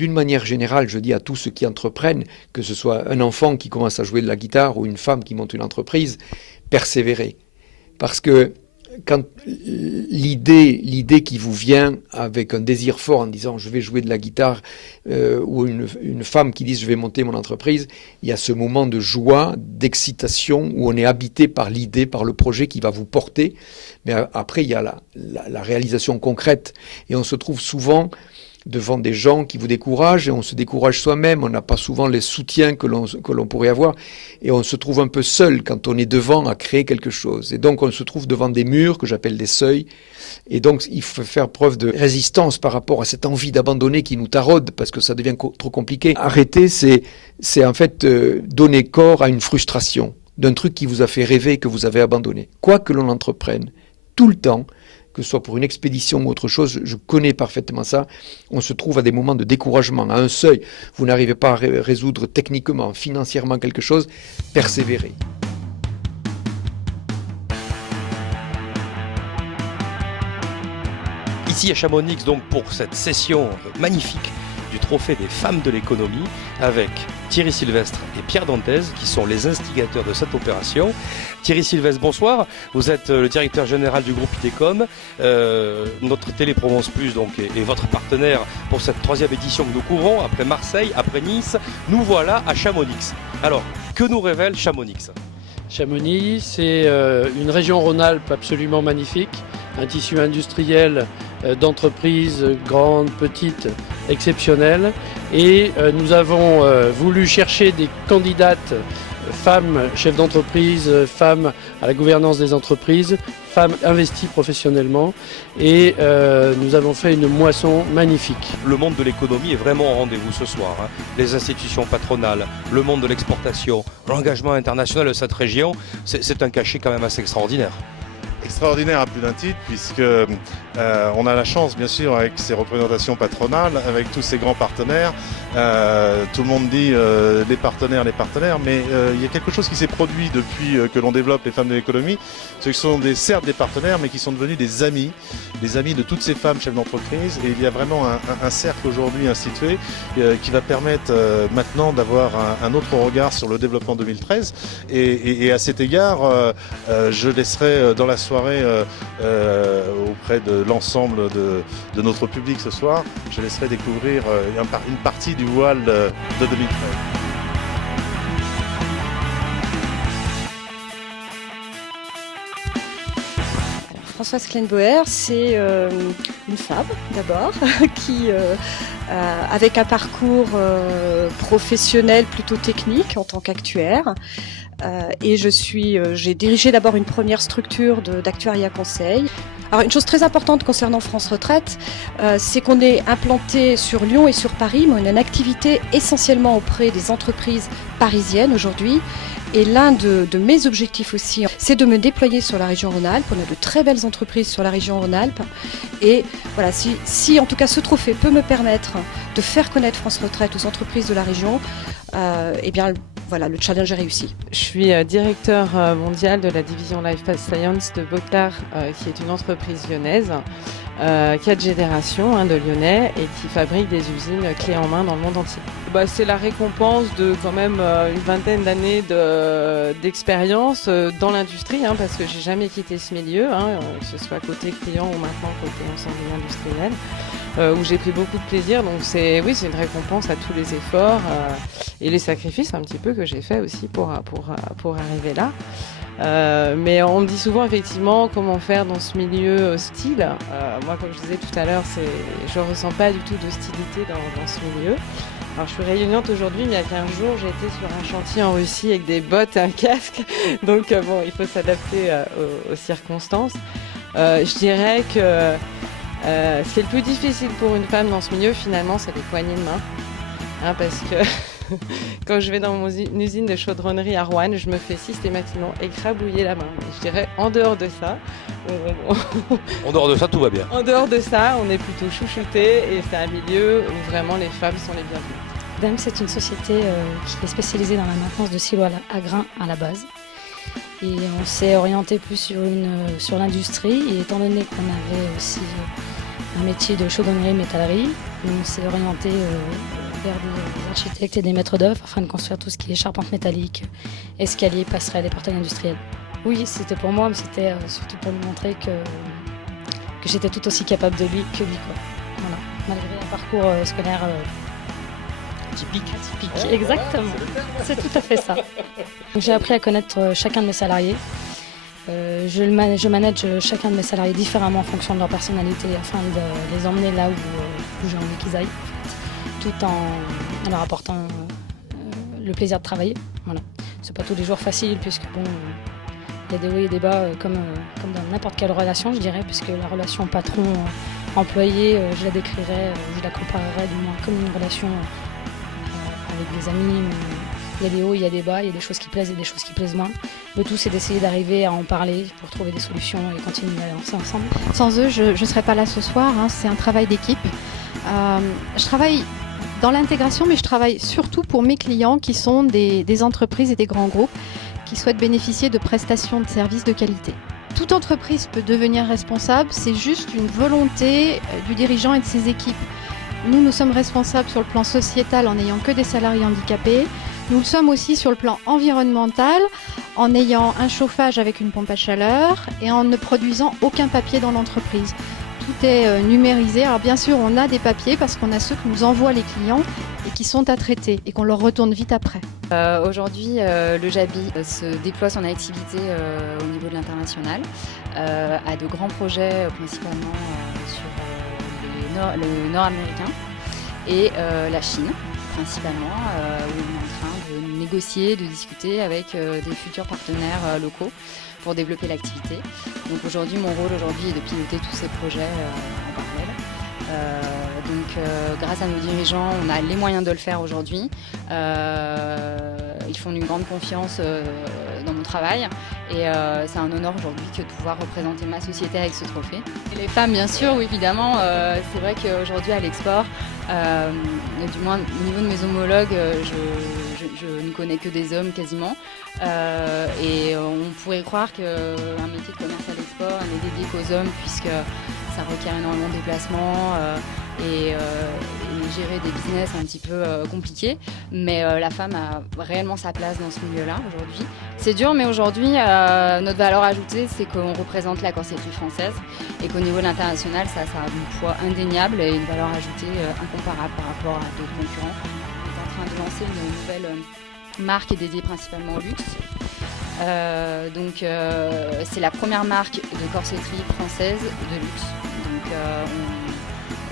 d'une manière générale, je dis à tous ceux qui entreprennent, que ce soit un enfant qui commence à jouer de la guitare ou une femme qui monte une entreprise, persévérer. Parce que quand l'idée qui vous vient avec un désir fort en disant je vais jouer de la guitare ou une femme qui dit je vais monter mon entreprise, il y a ce moment de joie, d'excitation où on est habité par l'idée, par le projet qui va vous porter. Mais après, il y a la réalisation concrète et on se trouve souvent devant des gens qui vous découragent et on se décourage soi-même, on n'a pas souvent les soutiens que l'on pourrait avoir et on se trouve un peu seul quand on est devant à créer quelque chose. Et donc on se trouve devant des murs que j'appelle des seuils et donc il faut faire preuve de résistance par rapport à cette envie d'abandonner qui nous taraude parce que ça devient trop compliqué. Arrêter, c'est en fait donner corps à une frustration d'un truc qui vous a fait rêver et que vous avez abandonné. Quoi que l'on entreprenne, tout le temps, que ce soit pour une expédition ou autre chose, je connais parfaitement ça, on se trouve à des moments de découragement, à un seuil, vous n'arrivez pas à résoudre techniquement, financièrement quelque chose, persévérez. Ici à Chamonix, donc pour cette session magnifique du Trophée des femmes de l'économie avec Thierry Sylvestre et Pierre Dantez qui sont les instigateurs de cette opération. Thierry Sylvestre, bonsoir. Vous êtes le directeur général du groupe IDECOM. Notre Télé Provence Plus donc, est votre partenaire pour cette 3e édition que nous couvrons. Après Marseille, après Nice, nous voilà à Chamonix. Alors, que nous révèle Chamonix ? Chamonix, c'est une région Rhône-Alpes absolument magnifique, un tissu industriel d'entreprises grandes, petites, exceptionnelles. Et nous avons voulu chercher des candidates femmes chefs d'entreprise, femmes à la gouvernance des entreprises, femmes investies professionnellement. Et nous avons fait une moisson magnifique. Le monde de l'économie est vraiment au rendez-vous ce soir. Les institutions patronales, le monde de l'exportation, l'engagement international de cette région, c'est un cachet quand même assez extraordinaire. Extraordinaire à plus d'un titre, puisque on a la chance, bien sûr, avec ces représentations patronales, avec tous ces grands partenaires. Tout le monde dit les partenaires, mais il y a quelque chose qui s'est produit depuis que l'on développe les femmes de l'économie. Ce sont certes des partenaires, mais qui sont devenus des amis de toutes ces femmes chefs d'entreprise. Et il y a vraiment un cercle aujourd'hui institué qui va permettre maintenant d'avoir un autre regard sur le développement 2013. Et à cet égard, je laisserai dans la soirée auprès de l'ensemble de notre public ce soir, je laisserai découvrir une partie du voile de 2013. Françoise Kleinbauer, c'est une femme d'abord, qui avec un parcours professionnel plutôt technique en tant qu'actuaire. Et j'ai dirigé d'abord une première structure d'actuariat conseil. Alors une chose très importante concernant France Retraite, c'est qu'on est implanté sur Lyon et sur Paris, mais on a une activité essentiellement auprès des entreprises parisiennes aujourd'hui. Et l'un de mes objectifs aussi, c'est de me déployer sur la région Rhône-Alpes. On a de très belles entreprises sur la région Rhône-Alpes. Et voilà, si en tout cas ce trophée peut me permettre de faire connaître France Retraite aux entreprises de la région, eh bien voilà, le challenge est réussi. Je suis directeur mondial de la division Life Path Science de Boctar, qui est une entreprise lyonnaise, 4 générations de Lyonnais et qui fabrique des usines clés en main dans le monde entier. C'est la récompense de quand même une vingtaine d'années d'expérience dans l'industrie, parce que j'ai jamais quitté ce milieu, que ce soit côté client ou maintenant côté ensemble industriel. Où j'ai pris beaucoup de plaisir, donc c'est une récompense à tous les efforts et les sacrifices un petit peu que j'ai fait aussi pour arriver là. Mais on me dit souvent effectivement comment faire dans ce milieu hostile. Moi, comme je disais tout à l'heure, je ressens pas du tout d'hostilité dans ce milieu. Alors je suis rayonnante aujourd'hui, mais il y a 15 jours, j'ai été sur un chantier en Russie avec des bottes et un casque. Donc il faut s'adapter aux circonstances. Je dirais que ce qui est le plus difficile pour une femme dans ce milieu, finalement, c'est les poignées de main. Parce que quand je vais dans mon usine de chaudronnerie à Roanne, je me fais systématiquement écrabouiller la main. Et je dirais, en dehors de ça... En dehors de ça, tout va bien. En dehors de ça, on est plutôt chouchoutés et c'est un milieu où vraiment les femmes sont les bienvenues. DAM, c'est une société qui est spécialisée dans la maintenance de silos à grains à la base. Et on s'est orienté plus sur l'industrie. Et étant donné qu'on avait aussi un métier de chaudronnerie-métallerie, On s'est orienté vers des architectes et des maîtres d'œuvre afin de construire tout ce qui est charpente métallique, escalier, passerelle et portail industriel. Oui, c'était pour moi, mais c'était surtout pour lui montrer que j'étais tout aussi capable de lui que lui, quoi. Voilà. Malgré un parcours scolaire Typique. atypique. Exactement, c'est tout à fait ça. J'ai appris à connaître chacun de mes salariés. Je manage chacun de mes salariés différemment en fonction de leur personnalité afin de les emmener là où j'ai envie qu'ils aillent, en fait, tout en leur apportant le plaisir de travailler. Voilà. C'est pas tous les jours facile puisque bon, il y a des hauts et des bas comme dans n'importe quelle relation, je dirais, puisque la relation patron-employé, je la décrirais, je la comparerais du moins comme une relation avec des amis. Il y a des hauts, il y a des bas, il y a des choses qui plaisent et des choses qui plaisent moins. Le tout, c'est d'essayer d'arriver à en parler pour trouver des solutions et continuer à avancer ensemble. Sans eux, je ne serais pas là ce soir, hein, c'est un travail d'équipe. Je travaille dans l'intégration, mais je travaille surtout pour mes clients qui sont des entreprises et des grands groupes qui souhaitent bénéficier de prestations de services de qualité. Toute entreprise peut devenir responsable, c'est juste une volonté du dirigeant et de ses équipes. Nous sommes responsables sur le plan sociétal en n'ayant que des salariés handicapés. Nous le sommes aussi sur le plan environnemental en ayant un chauffage avec une pompe à chaleur et en ne produisant aucun papier dans l'entreprise. Tout est numérisé. Alors bien sûr, on a des papiers parce qu'on a ceux que nous envoient les clients et qui sont à traiter et qu'on leur retourne vite après. Aujourd'hui, le Jabi se déploie son activité au niveau de l'international, a de grands projets principalement sur le nord-américain et la Chine principalement, où on est en train de négocier, de discuter avec des futurs partenaires locaux pour développer l'activité. Donc aujourd'hui, mon rôle est de piloter tous ces projets en parallèle. Grâce à nos dirigeants, on a les moyens de le faire aujourd'hui. Ils font une grande confiance dans mon travail et c'est un honneur aujourd'hui que de pouvoir représenter ma société avec ce trophée. Et les femmes, bien sûr, oui, évidemment. C'est vrai qu'aujourd'hui, à l'export, du moins au niveau de mes homologues, je ne connais que des hommes quasiment. Et on pourrait croire qu'un métier de commerce à l'export n'est dédié qu'aux hommes puisque ça requiert énormément de déplacements et gérer des business un petit peu compliqués. Mais la femme a réellement sa place dans ce milieu-là aujourd'hui. C'est dur, mais aujourd'hui, notre valeur ajoutée, c'est qu'on représente la corsetterie française et qu'au niveau de l'international, ça a un poids indéniable et une valeur ajoutée incomparable par rapport à d'autres concurrents. On est en train de lancer une nouvelle marque dédiée principalement au luxe. C'est la première marque de corsetterie française de luxe. Donc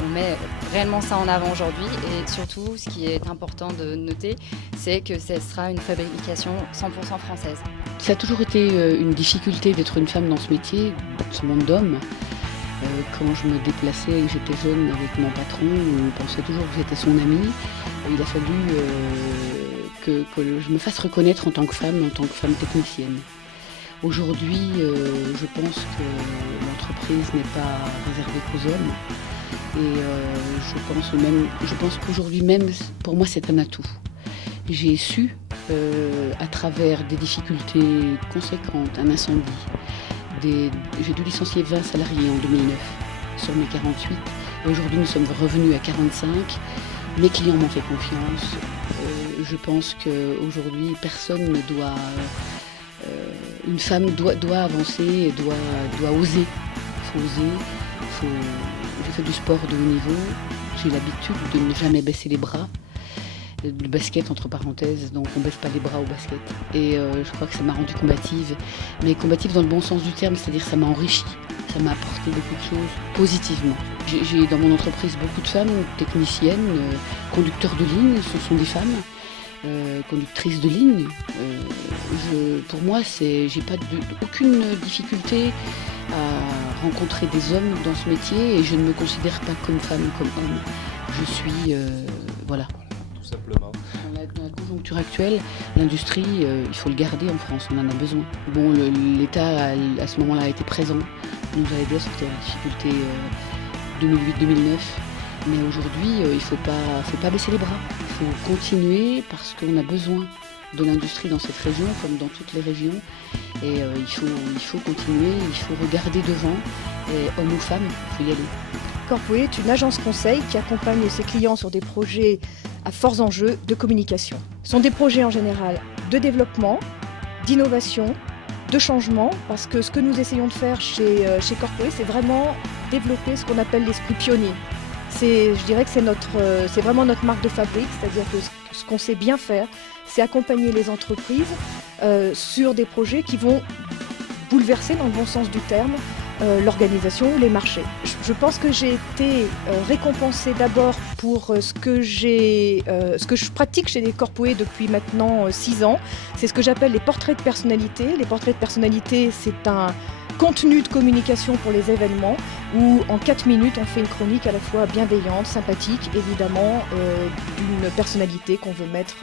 on met réellement ça en avant aujourd'hui et surtout ce qui est important de noter, c'est que ce sera une fabrication 100% française. Ça a toujours été une difficulté d'être une femme dans ce métier, dans ce monde d'hommes. Quand je me déplaçais et que j'étais jeune avec mon patron, on pensait toujours que j'étais son amie. Il a fallu que je me fasse reconnaître en tant que femme technicienne. Aujourd'hui, je pense que l'entreprise n'est pas réservée qu'aux hommes. Et je pense qu'aujourd'hui même, pour moi, c'est un atout. J'ai su, à travers des difficultés conséquentes, un incendie, j'ai dû licencier 20 salariés en 2009 sur mes 48. Et aujourd'hui, nous sommes revenus à 45. Mes clients m'ont fait confiance. Je pense qu'aujourd'hui, personne ne doit... une femme doit avancer, doit oser. Il faut oser. J'ai fait du sport de haut niveau. J'ai l'habitude de ne jamais baisser les bras. Le basket, entre parenthèses, donc on ne baisse pas les bras au basket. Et je crois que ça m'a rendue combative. Mais combative dans le bon sens du terme, c'est-à-dire que ça m'a enrichi. Ça m'a apporté beaucoup de choses positivement. J'ai dans mon entreprise beaucoup de femmes, techniciennes, conducteurs de ligne, ce sont des femmes. Conductrice de ligne. Pour moi, j'ai pas aucune difficulté à rencontrer des hommes dans ce métier et je ne me considère pas comme femme ou comme homme. Je suis voilà. Tout simplement. Dans la conjoncture actuelle, l'industrie, il faut le garder en France, on en a besoin. Bon, l'État à ce moment-là a été présent, nous a aidé à sortir la difficulté 2008-2009. Mais aujourd'hui, il ne faut pas baisser les bras. Il faut continuer parce qu'on a besoin de l'industrie dans cette région comme dans toutes les régions. Et il faut continuer, il faut regarder devant. Et hommes ou femmes, il faut y aller. Corpoé est une agence conseil qui accompagne ses clients sur des projets à forts enjeux de communication. Ce sont des projets en général de développement, d'innovation, de changement, parce que ce que nous essayons de faire chez Corpoé, c'est vraiment développer ce qu'on appelle l'esprit pionnier. Je dirais que c'est vraiment notre marque de fabrique, c'est-à-dire que ce qu'on sait bien faire, c'est accompagner les entreprises sur des projets qui vont bouleverser, dans le bon sens du terme, l'organisation ou les marchés. Je pense que j'ai été récompensée d'abord pour ce que je pratique chez les Corpoé depuis maintenant 6 ans. C'est ce que j'appelle les portraits de personnalité. Les portraits de personnalité, c'est un contenu de communication pour les événements où en 4 minutes on fait une chronique à la fois bienveillante, sympathique, évidemment d'une personnalité qu'on veut mettre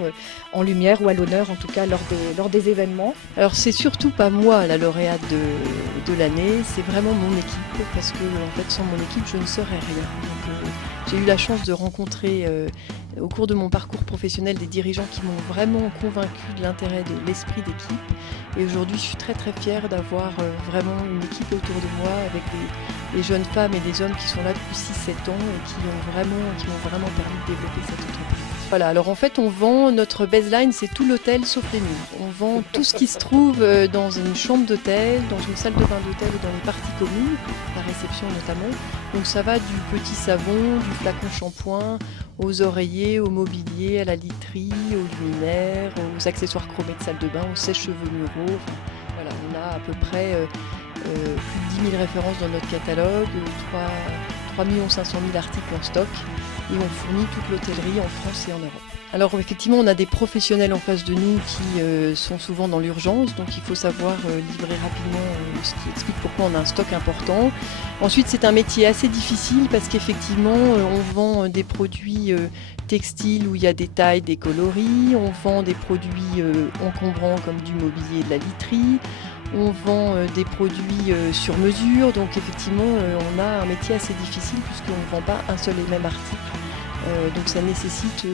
en lumière ou à l'honneur en tout cas lors des événements. Alors c'est surtout pas moi la lauréate de l'année, c'est vraiment mon équipe parce que en fait sans mon équipe je ne serais rien. Donc, j'ai eu la chance de rencontrer au cours de mon parcours professionnel des dirigeants qui m'ont vraiment convaincu de l'intérêt de l'esprit d'équipe. Et aujourd'hui, je suis très très fière d'avoir vraiment une équipe autour de moi avec des jeunes femmes et des hommes qui sont là depuis 6-7 ans et qui m'ont vraiment permis de développer cette entreprise. Voilà, alors en fait on vend, notre baseline c'est tout l'hôtel sauf les murs. On vend tout ce qui se trouve dans une chambre d'hôtel, dans une salle de bain d'hôtel et dans les parties communes, la réception notamment. Donc ça va du petit savon, du flacon shampoing, aux oreillers, au mobilier, à la literie, aux luminaires, aux accessoires chromés de salle de bain, aux sèche-cheveux muraux. Enfin, voilà, on a à peu près plus de 10 000 références dans notre catalogue, 3 500 000 articles en stock. Et on fournit toute l'hôtellerie en France et en Europe. Alors effectivement, on a des professionnels en face de nous qui sont souvent dans l'urgence, donc il faut savoir livrer rapidement, ce qui explique pourquoi on a un stock important. Ensuite, c'est un métier assez difficile parce qu'effectivement, on vend des produits textiles où il y a des tailles, des coloris, on vend des produits encombrants comme du mobilier et de la literie. On vend des produits sur mesure, donc effectivement on a un métier assez difficile puisqu'on ne vend pas un seul et même article. Donc ça nécessite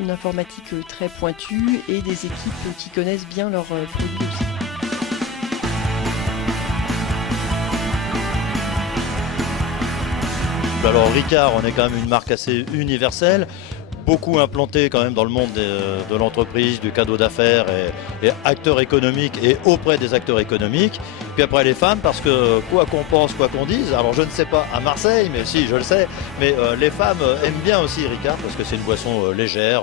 une informatique très pointue et des équipes qui connaissent bien leurs produits aussi. Alors Ricard, on est quand même une marque assez universelle. Beaucoup implanté quand même dans le monde de l'entreprise, du cadeau d'affaires et acteurs économiques et auprès des acteurs économiques. Puis après les femmes, parce que quoi qu'on pense, quoi qu'on dise, alors je ne sais pas à Marseille, mais si je le sais, mais les femmes aiment bien aussi Ricard parce que c'est une boisson légère,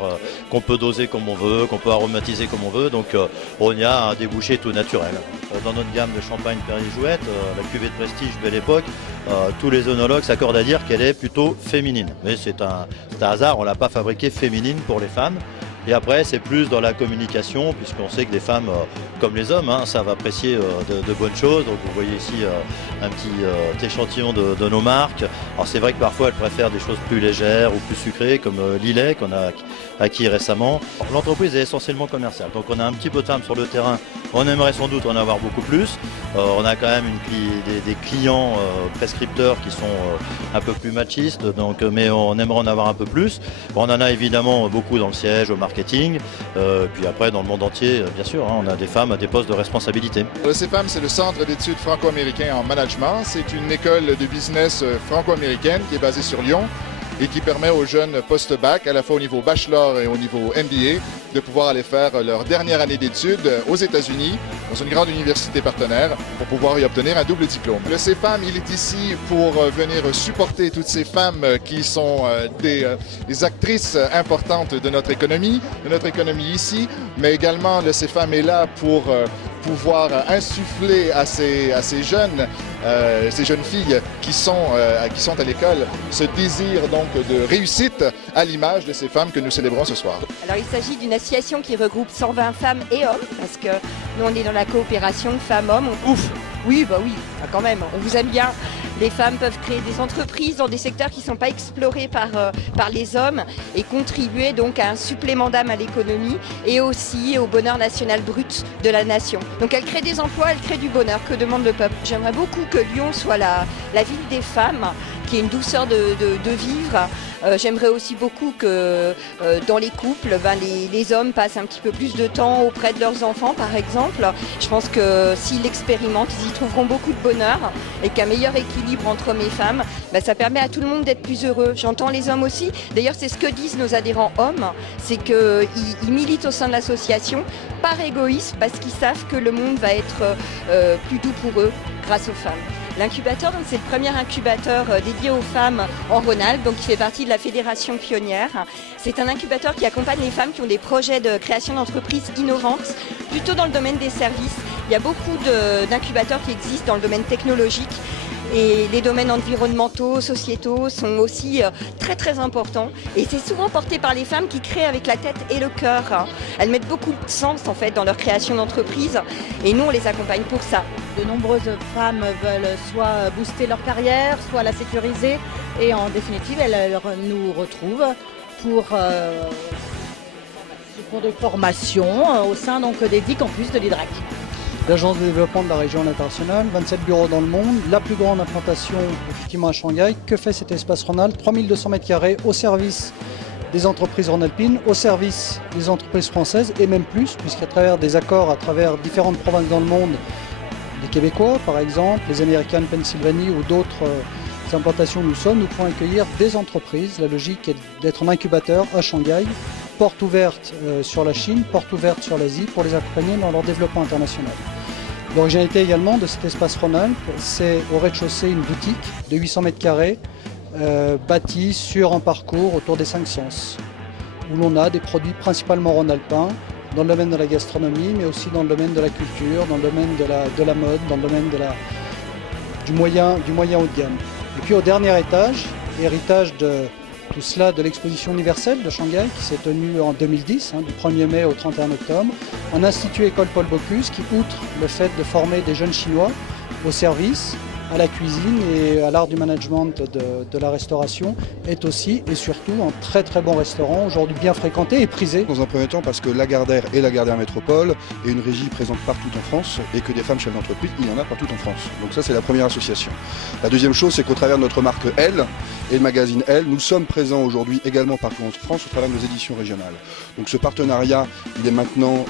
qu'on peut doser comme on veut, qu'on peut aromatiser comme on veut, donc on y a un débouché tout naturel. Dans notre gamme de champagne Perrier-Jouët, la cuvée de prestige Belle Époque, tous les œnologues s'accordent à dire qu'elle est plutôt féminine. Mais c'est un hasard, on ne l'a pas fabriquée féminine pour les femmes. Et après, c'est plus dans la communication, puisqu'on sait que les femmes, comme les hommes, savent apprécier de bonnes choses. Donc vous voyez ici un petit échantillon de nos marques. Alors c'est vrai que parfois, elles préfèrent des choses plus légères ou plus sucrées, comme Lillet, qu'on a acquis récemment. L'entreprise est essentiellement commerciale. Donc on a un petit peu de femmes sur le terrain. On aimerait sans doute en avoir beaucoup plus. On a quand même des clients prescripteurs qui sont un peu plus machistes, donc, mais on aimerait en avoir un peu plus. On en a évidemment beaucoup dans le siège, au marketing, puis après dans le monde entier, bien sûr, on a des femmes à des postes de responsabilité. Le CEPAM, c'est le Centre d'études franco-américain en management. C'est une école de business franco-américaine qui est basée sur Lyon et qui permet aux jeunes post-bac, à la fois au niveau bachelor et au niveau MBA, de pouvoir aller faire leur dernière année d'études aux États-Unis, dans une grande université partenaire, pour pouvoir y obtenir un double diplôme. Le CEPAM, il est ici pour venir supporter toutes ces femmes qui sont des actrices importantes de notre économie ici, mais également le CEPAM est là pour pouvoir insuffler à ces jeunes filles qui sont à l'école ce désir donc de réussite à l'image de ces femmes que nous célébrons ce soir. Alors il s'agit d'une association qui regroupe 120 femmes et hommes parce que nous on est dans la coopération femmes-hommes. Ouf! Oui, quand même, on vous aime bien. Les femmes peuvent créer des entreprises dans des secteurs qui ne sont pas explorés par les hommes et contribuer donc à un supplément d'âme à l'économie et aussi au bonheur national brut de la nation. Donc elles créent des emplois, elles créent du bonheur. Que demande le peuple? J'aimerais beaucoup que Lyon soit la ville des femmes qu'il y ait une douceur de vivre. J'aimerais aussi beaucoup que dans les couples, les hommes passent un petit peu plus de temps auprès de leurs enfants, par exemple. Je pense que s'ils l'expérimentent, ils y trouveront beaucoup de bonheur et qu'un meilleur équilibre entre hommes et femmes, ça permet à tout le monde d'être plus heureux. J'entends les hommes aussi. D'ailleurs, c'est ce que disent nos adhérents hommes, c'est qu'ils militent au sein de l'association par égoïsme parce qu'ils savent que le monde va être plus doux pour eux grâce aux femmes. L'incubateur, c'est le premier incubateur dédié aux femmes en Rhône-Alpes, donc qui fait partie de la Fédération Pionnière. C'est un incubateur qui accompagne les femmes qui ont des projets de création d'entreprises innovantes, plutôt dans le domaine des services. Il y a beaucoup d'incubateurs qui existent dans le domaine technologique. Et les domaines environnementaux, sociétaux sont aussi très très importants. Et c'est souvent porté par les femmes qui créent avec la tête et le cœur. Elles mettent beaucoup de sens en fait dans leur création d'entreprise et nous on les accompagne pour ça. De nombreuses femmes veulent soit booster leur carrière, soit la sécuriser. Et en définitive, elles nous retrouvent pour des formations au sein donc, des 10 campus de l'IDRAC. L'Agence de développement de la région internationale, 27 bureaux dans le monde, la plus grande implantation effectivement à Shanghai. Que fait cet espace Rhône-Alpes? 3200 m² au service des entreprises rhône-alpines, au service des entreprises françaises et même plus, puisqu'à travers des accords, à travers différentes provinces dans le monde, les Québécois par exemple, les Américains de Pennsylvanie ou d'autres implantations où nous sommes, nous pouvons accueillir des entreprises. La logique est d'être un incubateur à Shanghai, porte ouverte sur la Chine, porte ouverte sur l'Asie pour les accompagner dans leur développement international. L'originalité également de cet espace Rhône-Alpes, c'est au rez-de-chaussée une boutique de 800 m², bâtie sur un parcours autour des 5 sens, où l'on a des produits principalement rhône-alpins, dans le domaine de la gastronomie, mais aussi dans le domaine de la culture, dans le domaine de la mode, dans le domaine du moyen haut de gamme. Et puis au dernier étage, héritage de tout cela de l'exposition universelle de Shanghai qui s'est tenue en 2010, du 1er mai au 31 octobre, un institut École Paul Bocuse qui, outre le fait de former des jeunes Chinois au service, à la cuisine et à l'art du management de la restauration, est aussi et surtout un très très bon restaurant, aujourd'hui bien fréquenté et prisé. Dans un premier temps parce que Lagardère et Lagardère Métropole est une régie présente partout en France et que des femmes chefs d'entreprise, il y en a partout en France. Donc ça c'est la première association. La deuxième chose c'est qu'au travers de notre marque Elle et le magazine Elle, nous sommes présents aujourd'hui également partout en France au travers de nos éditions régionales. Donc ce partenariat, il est maintenant,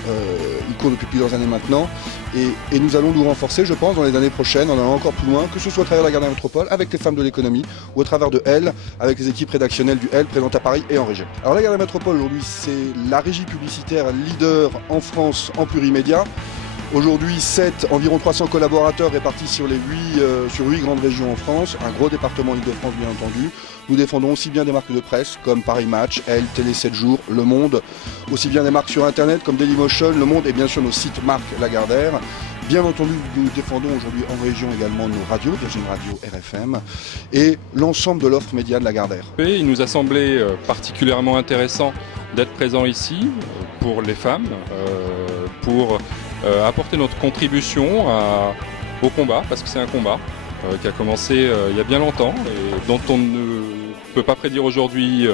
il court depuis plusieurs années maintenant et nous allons nous renforcer je pense dans les années prochaines en allant encore plus loin, que ce soit à travers la Lagardère Métropole avec les femmes de l'économie ou au travers de Elle avec les équipes rédactionnelles du Elle présentes à Paris et en région. Alors la Lagardère Métropole aujourd'hui c'est la régie publicitaire leader en France en plurimédia. Aujourd'hui, environ 300 collaborateurs répartis sur 8 grandes régions en France, un gros département Île-de-France bien entendu. Nous défendons aussi bien des marques de presse comme Paris Match, Elle, Télé 7 jours, Le Monde, aussi bien des marques sur Internet comme Dailymotion, Le Monde et bien sûr nos sites marques Lagardère. Bien entendu, nous défendons aujourd'hui en région également nos radios, Virgin Radio, RFM et l'ensemble de l'offre média de Lagardère. Il nous a semblé particulièrement intéressant d'être présent ici pour les femmes, pour apporter notre contribution au combat, parce que c'est un combat qui a commencé il y a bien longtemps et dont on ne peut pas prédire aujourd'hui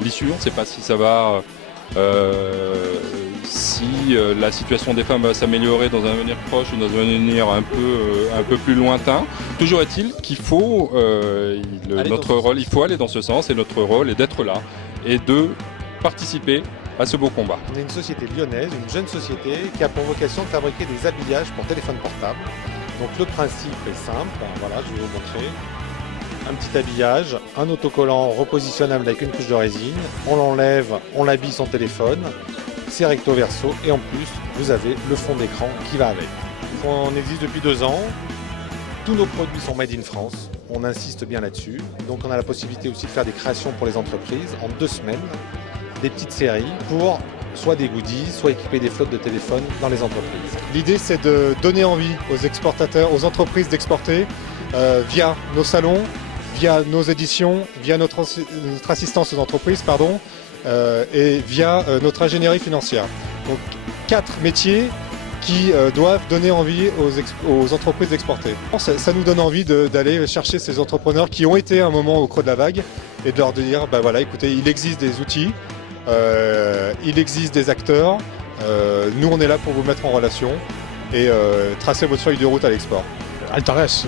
l'issue. On ne sait pas si ça va, si la situation des femmes va s'améliorer dans un avenir proche ou dans un avenir un peu plus lointain. Toujours est-il qu'il faut, notre rôle, il faut aller dans ce sens et notre rôle est d'être là et de participer à ce beau combat. On est une société lyonnaise, une jeune société qui a pour vocation de fabriquer des habillages pour téléphone portable. Donc le principe est simple, voilà, je vais vous montrer. Un petit habillage, un autocollant repositionnable avec une couche de résine, on l'enlève, on l'habille son téléphone, c'est recto verso et en plus vous avez le fond d'écran qui va avec. On existe depuis 2 ans, tous nos produits sont made in France, on insiste bien là-dessus. Donc on a la possibilité aussi de faire des créations pour les entreprises en 2 semaines. Des petites séries pour soit des goodies, soit équiper des flottes de téléphones dans les entreprises. L'idée c'est de donner envie aux exportateurs, aux entreprises d'exporter via nos salons, via nos éditions, via notre assistance aux entreprises, et via notre ingénierie financière. Donc 4 métiers qui doivent donner envie aux entreprises d'exporter. Ça nous donne envie d'aller chercher ces entrepreneurs qui ont été un moment au creux de la vague et de leur dire, voilà, écoutez, il existe des outils, il existe des acteurs, nous on est là pour vous mettre en relation et tracer votre feuille de route à l'export. Altares,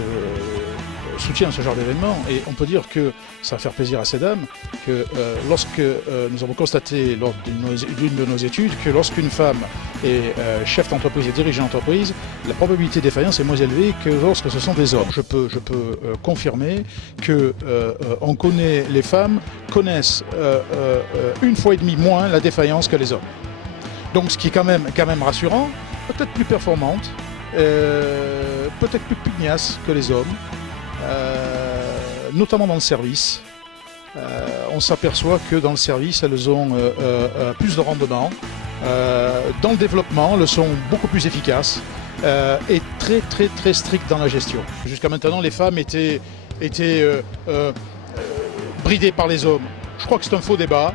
soutien à ce genre d'événement et on peut dire que ça va faire plaisir à ces dames que lorsque nous avons constaté lors d'une de nos études que lorsqu'une femme est chef d'entreprise et dirigeant d'entreprise, la probabilité de défaillance est moins élevée que lorsque ce sont des hommes. Je peux confirmer que les femmes connaissent une fois et demie moins la défaillance que les hommes. Donc ce qui est quand même rassurant, peut-être plus performante, peut-être plus pugnace que les hommes, notamment dans le service. On s'aperçoit que dans le service, elles ont plus de rendement. Dans le développement, elles sont beaucoup plus efficaces et très strictes dans la gestion. Jusqu'à maintenant, les femmes étaient bridées par les hommes. Je crois que c'est un faux débat.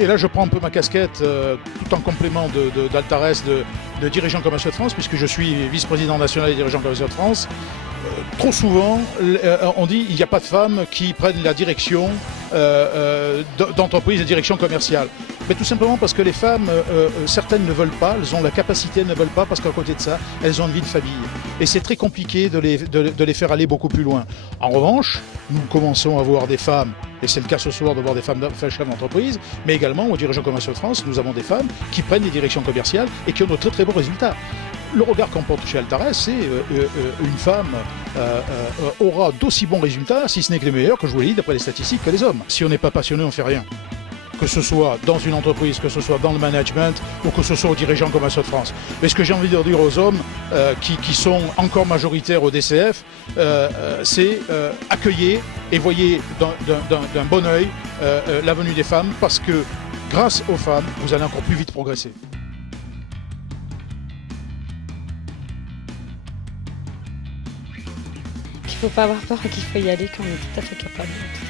Et là, je prends un peu ma casquette, tout en complément d'Altares, de dirigeant commercial de France, puisque je suis vice-président national et dirigeant commercial de France. Trop souvent, on dit qu'il n'y a pas de femmes qui prennent la direction d'entreprise, la direction commerciale. Mais tout simplement parce que les femmes, certaines ne veulent pas, elles ont la capacité, elles ne veulent pas, parce qu'à côté de ça, elles ont une vie de famille. Et c'est très compliqué de les faire aller beaucoup plus loin. En revanche, nous commençons à voir des femmes, et c'est le cas ce soir de voir des femmes chefs d'entreprise, mais également au dirigeant commercial de France, nous avons des femmes qui prennent des directions commerciales et qui ont de très bons résultats. Le regard qu'on porte chez Altares, c'est une femme aura d'aussi bons résultats, si ce n'est que les meilleurs, que je vous l'ai dit, d'après les statistiques, que les hommes. Si on n'est pas passionné, on ne fait rien. Que ce soit dans une entreprise, que ce soit dans le management ou que ce soit aux dirigeants commerciaux de France. Mais ce que j'ai envie de dire aux hommes qui sont encore majoritaires au DCF, c'est accueillez et voyez d'un bon œil la venue des femmes parce que grâce aux femmes, vous allez encore plus vite progresser. Il ne faut pas avoir peur et qu'il faut y aller quand on est tout à fait capable,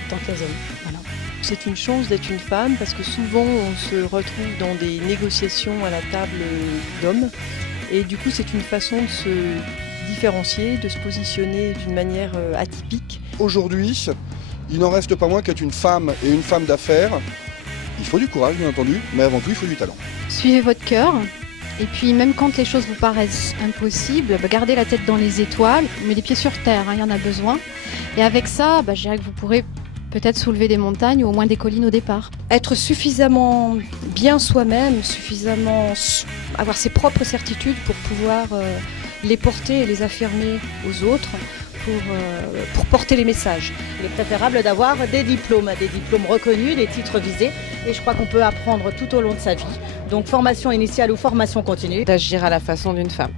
tant que les hommes. Voilà. C'est une chance d'être une femme parce que souvent on se retrouve dans des négociations à la table d'hommes et du coup c'est une façon de se différencier, de se positionner d'une manière atypique. Aujourd'hui, il n'en reste pas moins qu'être une femme et une femme d'affaires, il faut du courage bien entendu, mais avant tout il faut du talent. Suivez votre cœur. Et puis même quand les choses vous paraissent impossibles, gardez la tête dans les étoiles, mais les pieds sur terre, il y en a besoin. Et avec ça, je dirais que vous pourrez peut-être soulever des montagnes ou au moins des collines au départ. Être suffisamment bien soi-même, suffisamment avoir ses propres certitudes pour pouvoir les porter et les affirmer aux autres, pour porter les messages. Il est préférable d'avoir des diplômes reconnus, des titres visés, et je crois qu'on peut apprendre tout au long de sa vie. Donc formation initiale ou formation continue. D'agir à la façon d'une femme.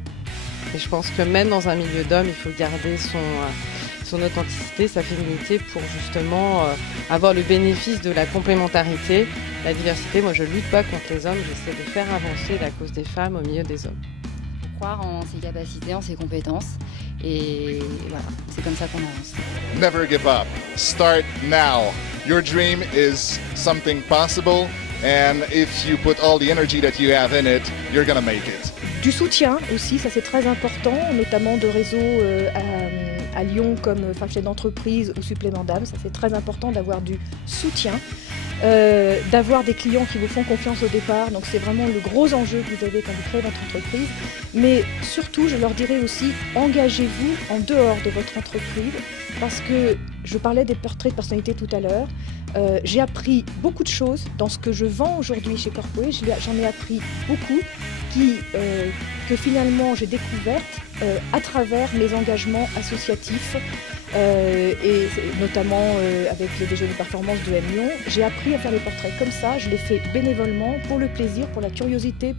Et je pense que même dans un milieu d'hommes, il faut garder son authenticité, sa féminité pour justement avoir le bénéfice de la complémentarité, la diversité. Moi, je lutte pas contre les hommes, j'essaie de faire avancer la cause des femmes au milieu des hommes. Il faut croire en ses capacités, en ses compétences. Et voilà, c'est comme ça qu'on avance. Never give up. Start now. Your dream is something possible, and if you put all the energy that you have in it, you're gonna make it. Du soutien aussi, ça c'est très important, notamment de réseaux à Lyon comme Femmes Chefs d'entreprise ou Supplément d'âme. Ça c'est très important d'avoir du soutien, d'avoir des clients qui vous font confiance au départ. Donc c'est vraiment le gros enjeu que vous avez quand vous créez votre entreprise. Mais surtout, je leur dirais aussi, engagez-vous en dehors de votre entreprise parce que je parlais des portraits de personnalité tout à l'heure. J'ai appris beaucoup de choses dans ce que je vends aujourd'hui chez Corpoé. J'en ai appris beaucoup que finalement j'ai découvertes à travers mes engagements associatifs et notamment avec les déjeuners de performance de M Lyon. J'ai appris à faire des portraits comme ça, je les fais bénévolement pour le plaisir, pour la curiosité,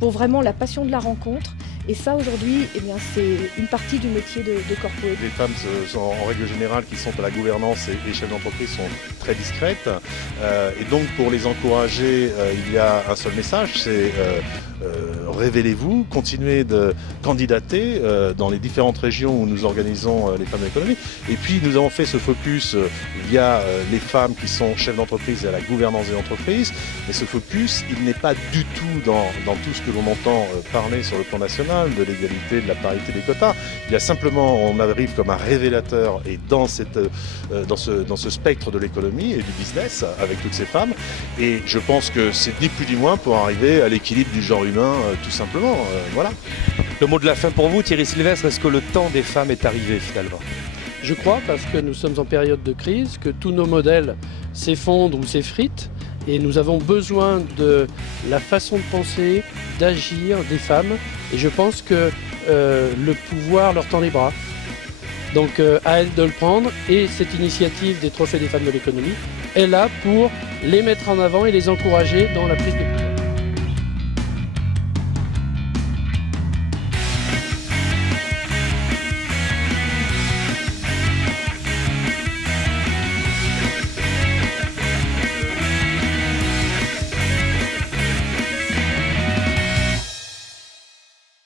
pour vraiment la passion de la rencontre. Et ça aujourd'hui, c'est une partie du métier de Corpoé. Les femmes en règle générale qui sont à la gouvernance et les chefs d'entreprise sont très discrètes. Et donc pour les encourager, il y a un seul message, c'est révélez-vous, continuez de candidater dans les différentes régions où nous organisons les femmes de l'économie. Et puis nous avons fait ce focus via les femmes qui sont chefs d'entreprise et à la gouvernance des entreprises. Et ce focus, il n'est pas du tout dans tout ce que l'on entend parler sur le plan national, de l'égalité, de la parité, des quotas. Il y a simplement, on arrive comme un révélateur et dans ce spectre de l'économie et du business avec toutes ces femmes. Et je pense que c'est ni plus ni moins pour arriver à l'équilibre du genre humain, tout simplement. Voilà. Le mot de la fin pour vous, Thierry Sylvestre, est-ce que le temps des femmes est arrivé finalement? Je crois, parce que nous sommes en période de crise, que tous nos modèles s'effondrent ou s'effritent, et nous avons besoin de la façon de penser, d'agir des femmes, et je pense que le pouvoir leur tend les bras. Donc à elles de le prendre, et cette initiative des Trophées des femmes de l'économie est là pour les mettre en avant et les encourager dans la prise de